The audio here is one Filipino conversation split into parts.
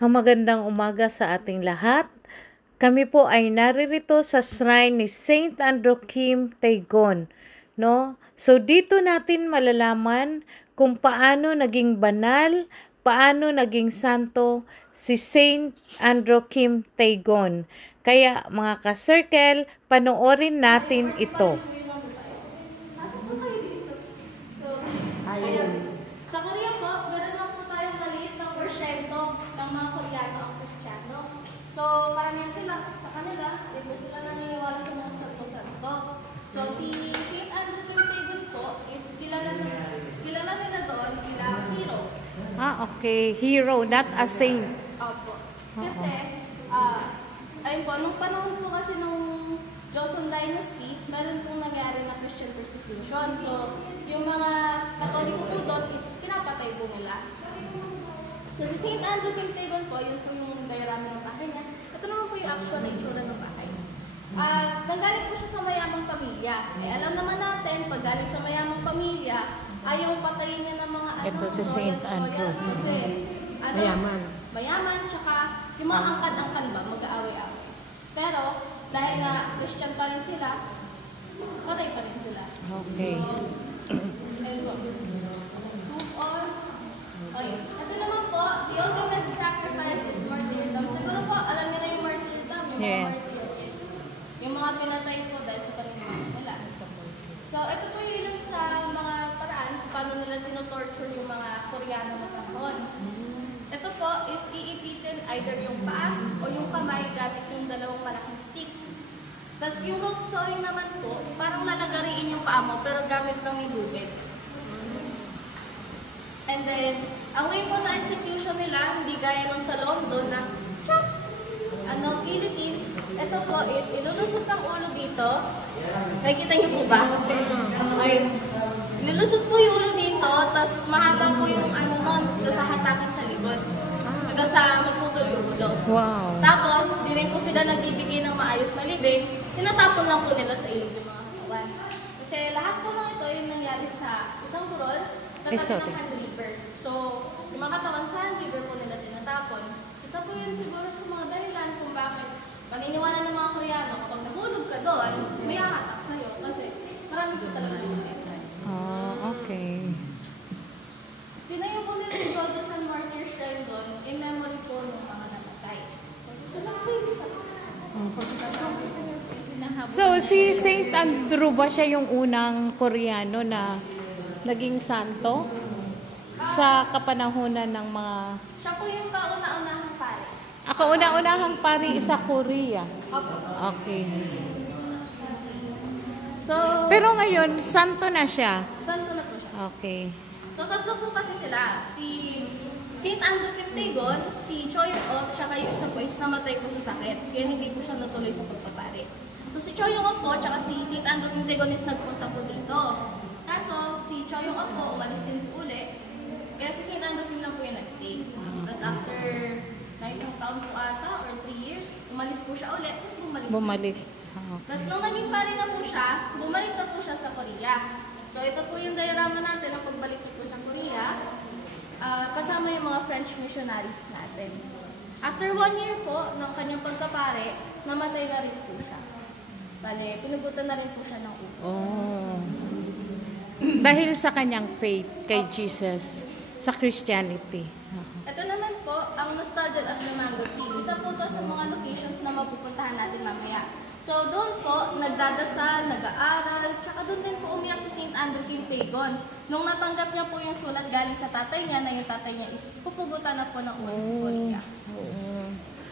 Magandang umaga sa ating lahat. Kami po ay naririto sa shrine ni Saint Andrew Kim Taegon, no? So dito natin malalaman kung paano naging banal, paano naging santo si Saint Andrew Kim Taegon. Kaya mga ka-circle, panoorin natin ito. Sa Korea po, meron lang po tayong maliit na porsyento ng mga Koreano ang Kristiyano. So, karamihan sila sa kanila, di po sila naniniwala sa mga santo-santo. So, si Saint Andrew Kim Taegon po is kilala nila doon bilang hero. Okay. Hero, not a saint. Opo. Kasi, ayun po, nung panahon po kasi nung Joseon Dynasty, meron pong nangyari na Christian persecution. So, yung mga Katoliko po doon is pinapatay po nila. So, si Saint Andrew Kim Taegon po, yun po yung diorama ng bahay niya. Ito naman po yung actual na itsura ng bahay. Nanggaling po siya sa mayamang pamilya. Alam naman natin, pag galing sa mayamang pamilya, ayaw patayin niya ng mga Ito si Saint Andrew. Kasi, mayaman, tsaka yung mga angkan-angkan ba, mag-aaway-aaway. Pero, dahil nga Christian pa rin sila, patay pa rin sila. Okay. Ayun po. Let's move on. Okay. Ito naman po, the ultimate sacrifice is martyrdom. Siguro po, alam niyo na yung martyrdom. Yung mga martyr is yung mga pinatay po dahil sa paniniwala nila. So, ito po yung ilan sa mga paraan paano nila tinotorture yung mga Koreano ng panahon. Ito po is iipitin either yung paa o yung kamay gamit yung dalawang malaking stick. Tapos yung rope sawing naman po, parang lalagariin yung paa mo pero gamit lang yung lubid. And then, ang way po na execution nila, hindi gaya nung sa London na chop! Guillotine. Ito po is ilulusot ang ulo dito. Nakikita niyo po ba? Okay. Ilulusot po yung ulo dito, tapos mahaba po yung nun, tapos hahatakin sa likod. Hanggang sa maputol yung ulo. Wow. Tapos, di rin po sila nagbibigay ng maayos na libing, tinatapon lang po nila sa ilog yung mga katawan. Kasi lahat po ng ito yung nangyari sa isang burol, tatabi ng hand river. So, yung mga katawan sa hand river po nila tinatapon. Isa po yun siguro sa mga dahilan kung bakit paniniwala ng mga Koreano kapag nahulog ka doon, may hahatak sa'yo. Kasi marami po talaga yung Okay. Pinayo po nila yung Golden Sun Martyr Shrine doon in memory po ng mga namatay. So, si Saint Andrew ba siya yung unang Koreano na naging santo? Sa kapanahunan ng mga... Siya po yung kauna-unahang pari. Kauna-unahang pari sa Korea. Opo. Okay. So, Pero ngayon, santo na siya. santo na po siya. Okay. So, tatlo po kasi sila. Si Saint Andrew Kim Taegon, si Choi Yong-ok, tsaka yung isa po is namatay po sa sakit. Kaya hindi po siya natuloy sa pagpapari. So, si Choi Yong-ok po, tsaka si Saint Andrew Kim Taegon is nagpunta po dito. Kaso, si Choi Yong-ok po, umalis din po uli. Kaya si Saint Andrew Kim lang po yung nag-stay. Tapos after na isang taon po ata, or 3 years, umalis po siya ulit, tapos bumalik. Okay. Tapos nung naging pari na po siya, bumalik na po siya sa Korea. So ito po yung diorama natin ng pagbalik po sa Korea, kasama yung mga French missionaries natin. After 1 year po, ng kanyang pagkapare, namatay na rin po siya. Bale, pinugutan na rin po siya ng upo. Dahil sa kanyang faith kay Jesus, sa Christianity. Ito naman po, ang Nostalgia at the Mango Tea. Isa po ito sa mga locations na mapupuntahan natin mamaya. So, doon po, nagdadasal, nag-aaral, tsaka doon din po umiyak si Saint Andrew Kim Taegon. Nung natanggap niya po yung sulat galing sa tatay niya, na yung tatay niya is pupugutan na po ng ulo sa Korea.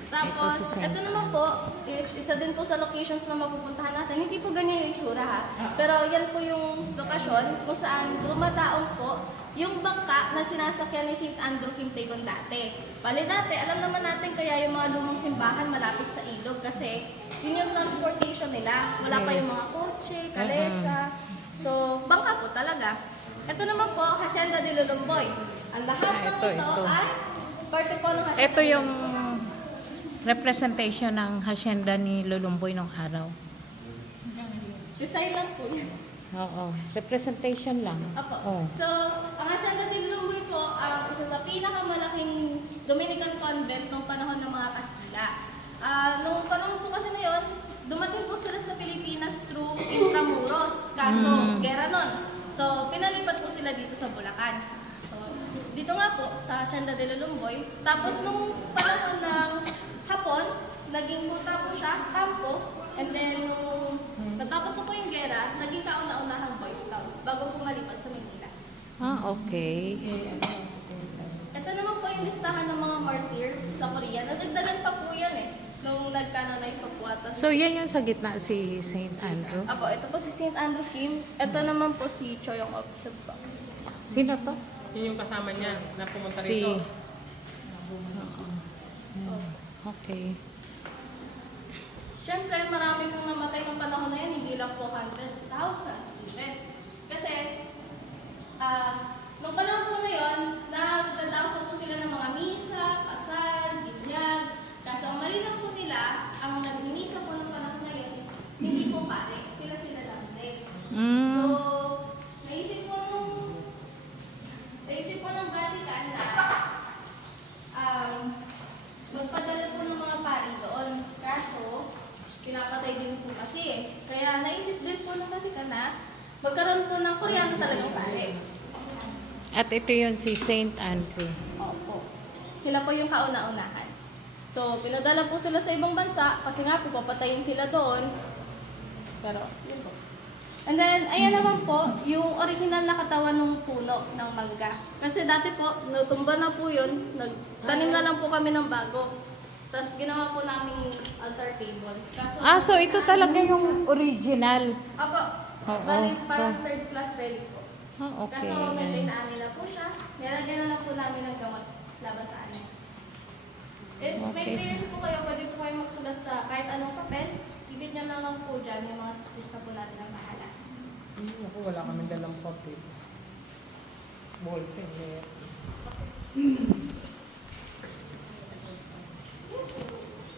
Tapos, ito naman po, is isa din po sa locations na mapupuntahan natin. Hindi po ganyan yung itsura ha. Pero yan po yung lokasyon kung saan dumadaong po yung bangka na sinasakyan ni Saint Andrew Kim Taegon dati. Bali dati, alam naman natin kaya yung mga lumang simbahan malapit sa ilog kasi yun yung transportation nila. Wala pa yung mga kotse, kalesa. So, bangka po talaga. Ito naman po, Hacienda de Lulumboy. Ang lahat ng ito ay parte po ng Hacienda. Ito yung representation ng hacienda ni Lulumboy nung araw. Design lang po yan. Oo. Representation lang. Opo. Oh. So, ang Hacienda de Lulumboy po ang isa sa pinakamalaking Dominican convent noong panahon ng mga Kastila. Noong panahon po kasi na yun, dumating po sila sa Pilipinas through Intramuros, kaso gera nun. So, pinalipat po sila dito sa Bulacan. So, dito nga po, sa Hacienda de Lulumboy. Tapos nung panahon ng Hapon, naging muta po siya, kampo. And then, nung natapos na po yung gera, naging kauna-unahang Boy Scout bago po malipat sa Manila. Okay. Ito naman po yung listahan ng mga martyr sa Korea. Nadagdagan pa po yan nung nag-canonize pa po ata. So, yan yung sa gitna si St. Andrew? Apo, ito po si St. Andrew Kim. Ito naman po si Choyong Ok. Sino to? Yun yung kasama niya na pumunta Si... rito. Okay. Siyempre, marami pong namatay ng panahon na yan, hindi lang po hundreds, thousands even. Kasi, nung panahon po na yun, nagdadaos na po sila ng mga misa, kasal, binyag. Kaso ang mali lang po nila, ang nagmimisa po ng panahon na yun is hindi po pare, sila lang din. So, naisip po ng Vatican na magpadala po ng mga pari doon. Kaso, pinapatay din po kasi Kaya naisip din po ng Vatican na magkaroon po ng Koreano talagang pari. At ito yun si St. Andrew. Opo. Sila po yung kauna-unahan. So, pinadala po sila sa ibang bansa kasi nga po papatayin sila doon. Pero, yun po. And then, ayan naman po, yung original na katawan ng puno ng mangga. Kasi dati po, natumba na po yun. Nagtanim na lang po kami ng bago. Tapos ginawa po namin altar table. Kaso, So ito talaga yung original. Apo, bali parang third class relic po. Okay. Kaso medyo inaani na po siya. Nilagyan na lang po namin ng gamot laban sa anin. If may prayers po kayo, pwede po kayo magsulat sa kahit anong papel. Ibig niya na lang po dyan yung mga sisters na po natin ang bahala. Ako, wala kaming dalang papel. Ballpen.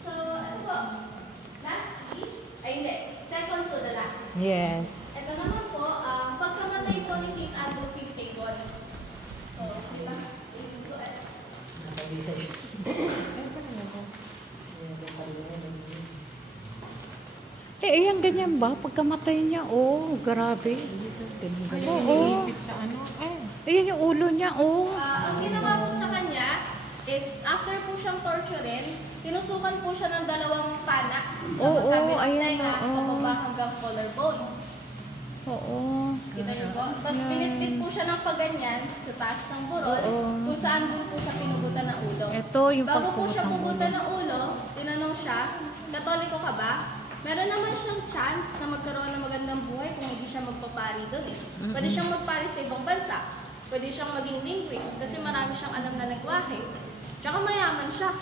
So, ano po? Lastly, ay hindi. Second to the last. Yes. Ito naman po, pagkamatay po ni St. Andrew Kim Taegon. So, di ba? Ayan ganyan ba? Pagkamatay niya, grabe. Oo. Sa ano? Ayan yung ulo niya, Ang ginawa po sa kanya is, after po siyang torturin, tinusukan po siya ng dalawang pana sa magkabilang ayan, tenga, pababa hanggang collarbone. Oo. Kita niyo po? Tapos pinitpit po siya ng paganyan sa taas ng burol, kung saan po siya pinugutan ng ulo. Ito yung Bago po siya pagpuputang pugutan ng ulo, tinanong siya, Katoliko ka ba? Meron naman siyang chance na magkaroon ng magandang buhay kung hindi siya magpapari doon Pwede siyang magpari sa ibang bansa. Pwede siyang maging linguist kasi marami siyang alam na lengguwahe. Tsaka mayaman siya.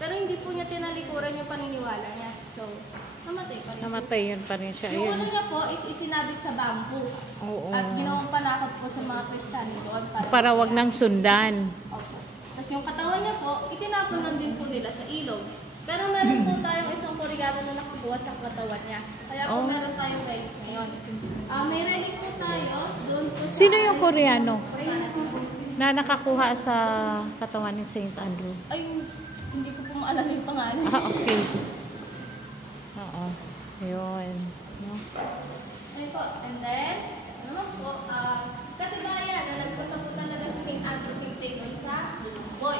Pero hindi po niya tinalikuran yung paniniwala niya. So, namatay pa rin. Namatay yun pa rin siya. Yung ulo niya po is isinabit sa bamboo. Oo. At ginawang panakot po sa mga Kristiyano doon. Para wag nang sundan. Opo. Tapos yung katawan niya po, itinapon lang din po nila sa ilog. Pero meron po tayong isang Koreano na nakukuha sa katawan niya. Kaya po meron tayong relic ngayon. May relic po tayo doon po sa... Sino yung Koreano na nakakuha sa katawan ni St. Andrew? Ay, hindi ko po maalala yung pangalan. Okay. Oo. Yun. No? Ayun po. And then, ano naman po, katibayan na nagpunta po talaga si St. Andrew Kim Taegon sa Lulumboy.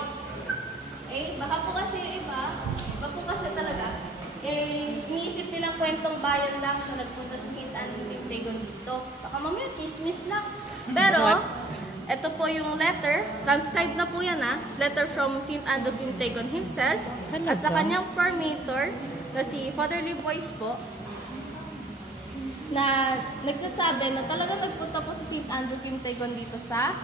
Baka po kasi talaga, iniisip nilang kwentong bayan lang na nagpunta si St. Andrew Kim Taegon dito. Baka mamaya chismis lang. Pero, ito po yung letter, transcribed na po yan letter from St. Andrew Kim Taegon himself, at sa kanyang formator, na si Father Libois po, na nagsasabi na talagang nagpunta po si St. Andrew Kim Taegon dito sa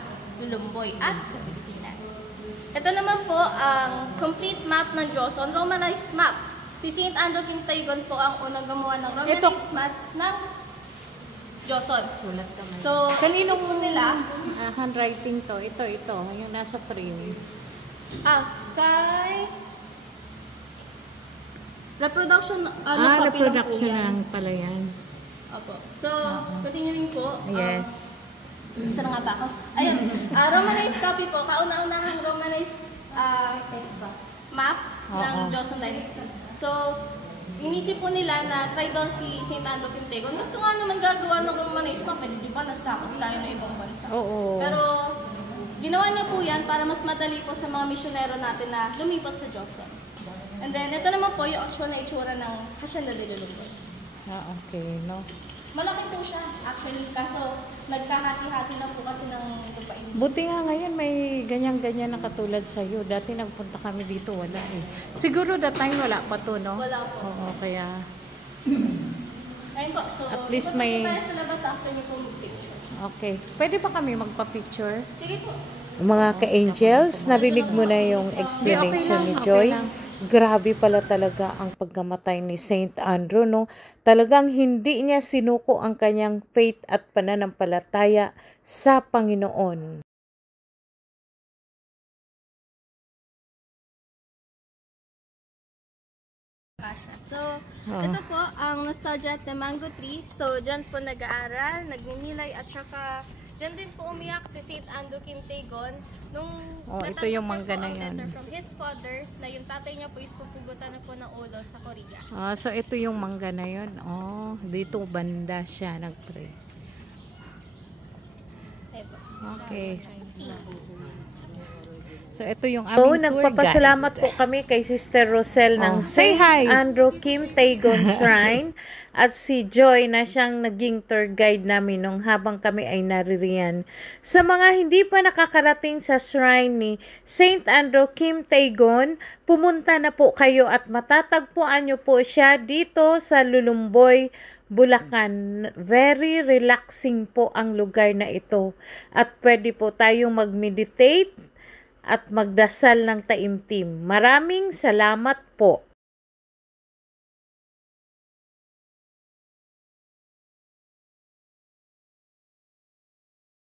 Lulumboy at sa Pilipinas. Ito naman po ang complete map ng Joseon, Romanized map. Si St. Andrew Kim Taegon po ang unang gumawa ng Romanized map ng Joseon. Sulat naman. So, kaninong isip po nila, handwriting to? Ito, yung nasa frame. kay reproduction, copy lang po reproduction yan. lang pala yan. Opo. So, pati nyo rin po. Yes. Isa na nga ba ako? Ayun, Romanized copy po, kauna-unahang Romanized map ng Joseon Dynasty. So, inisip po nila na traidor si St. Andrew Quintegon. Ba't nga naman gagawa ng Romanized map? Di ba nasakot tayo ng ibang bansa? Oo. Pero, ginawa niya po yan para mas madali po sa mga misyonero natin na lumipat sa Joseon. And then, ito naman po yung actual na itsura ng Hacienda de Lulumboy. Okay, no? Malaki po siya, actually. Kaso, nagkahati-hati na po kasi ng lupain. Buti nga ngayon may ganyan-ganyan na katulad sa'yo. Dati nagpunta kami dito, wala eh. Siguro that time wala pa to, no? Wala po. Oo, kaya... Ayun po, so, At least ipunta may- po tayo sa labas after niyo po mag-picture. Okay. Pwede pa kami magpa-picture? Sige po. Mga ka-angels, narinig mo na yung explanation ni Joy. Grabe pala talaga ang pagkamatay ni Saint Andrew, no? Talagang hindi niya sinuko ang kanyang faith at pananampalataya sa Panginoon. So, ito po ang nostalgia at the mango tree. So, dyan po nag-aaral, nagmimilay, at saka dyan din po umiyak si St. Andrew Kim Taegon nung ito yung mangga na ang yan. letter from his father na yung tatay niya po is pupugutan na po ng ulo sa Korea. So ito yung mangga na yun. Oh, dito banda siya nag-pray. Ayun po. Okay. See. So ito yung aming tour guide. Nagpapasalamat po kami kay Sister Rosel ng St. Andrew Kim Taegon Shrine at si Joy na siyang naging tour guide namin nung habang kami ay naririyan. Sa mga hindi pa nakakarating sa shrine ni St. Andrew Kim Taegon, pumunta na po kayo at matatagpuan nyo po siya dito sa Lulumboy, Bulacan. Very relaxing po ang lugar na ito at pwede po tayong mag-meditate at magdasal ng taimtim. Maraming salamat po.